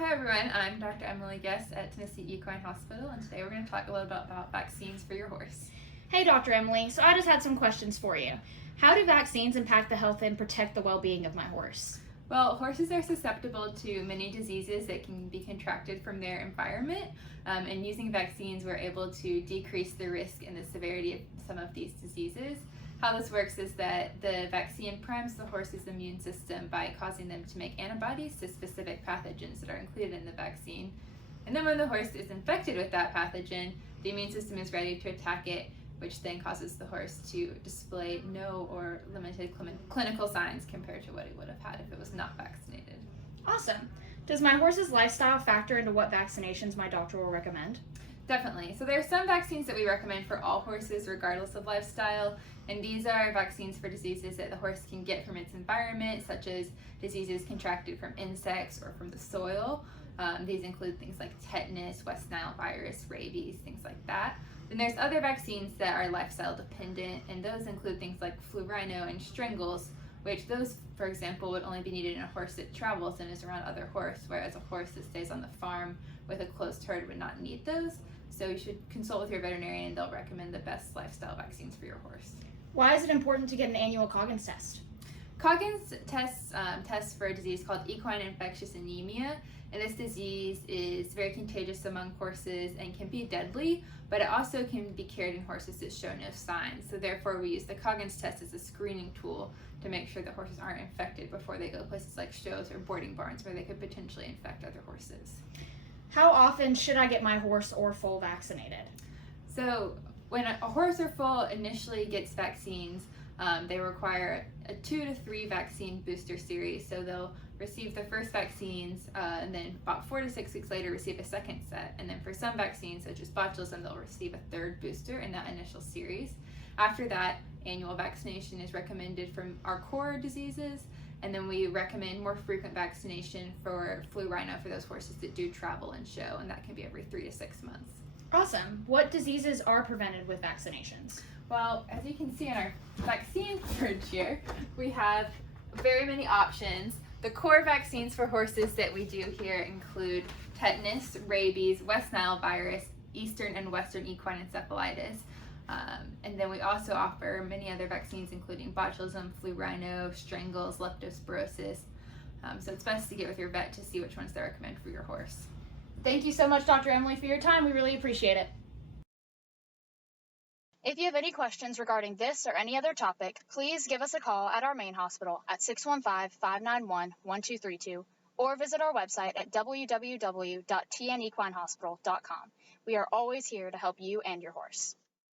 Hi everyone, I'm Dr. Emily Guest at Tennessee Equine Hospital, and today we're going to talk a little bit about vaccines for your horse. Hey Dr. Emily, so I just had some questions for you. How do vaccines impact the health and protect the well-being of my horse? Well, horses are susceptible to many diseases that can be contracted from their environment, and using vaccines we're able to decrease the risk and the severity of some of these diseases. How this works is that the vaccine primes the horse's immune system by causing them to make antibodies to specific pathogens that are included in the vaccine. And then when the horse is infected with that pathogen, the immune system is ready to attack it, which then causes the horse to display no or limited clinical signs compared to what it would have had if it was not vaccinated. Awesome. Does my horse's lifestyle factor into what vaccinations my doctor will recommend? Definitely. So there are some vaccines that we recommend for all horses regardless of lifestyle, and these are vaccines for diseases that the horse can get from its environment, such as diseases contracted from insects or from the soil. These include things like tetanus, West Nile virus, rabies, things like that. Then there's other vaccines that are lifestyle dependent, and those include things like flu rhino and strangles, which those, for example, would only be needed in a horse that travels and is around other horse, whereas a horse that stays on the farm with a closed herd would not need those. So you should consult with your veterinarian and they'll recommend the best lifestyle vaccines for your horse. Why is it important to get an annual Coggins test? Coggins tests for a disease called equine infectious anemia, and this disease is very contagious among horses and can be deadly, but it also can be cured in horses that show no signs. So therefore we use the Coggins test as a screening tool to make sure that horses aren't infected before they go places like shows or boarding barns where they could potentially infect other horses. How often should I get my horse or foal vaccinated? So when a horse or foal initially gets vaccines, they require a 2 to 3 vaccine booster series. So they'll receive the first vaccines and then about 4 to 6 weeks later receive a second set. And then for some vaccines, such as botulism, they'll receive a third booster in that initial series. After that, annual vaccination is recommended from our core diseases. And then we recommend more frequent vaccination for flu rhino for those horses that do travel and show, and that can be every 3 to 6 months. Awesome. What diseases are prevented with vaccinations? Well, as you can see in our vaccine fridge here, we have very many options. The core vaccines for horses that we do here include tetanus, rabies, West Nile virus, Eastern and Western equine encephalitis. And then we also offer many other vaccines including botulism, flu rhino, strangles, leptospirosis. So it's best to get with your vet to see which ones they recommend for your horse. Thank you so much, Dr. Emily, for your time. We really appreciate it. If you have any questions regarding this or any other topic, please give us a call at our main hospital at 615-591-1232 or visit our website at www.tnequinehospital.com. We are always here to help you and your horse.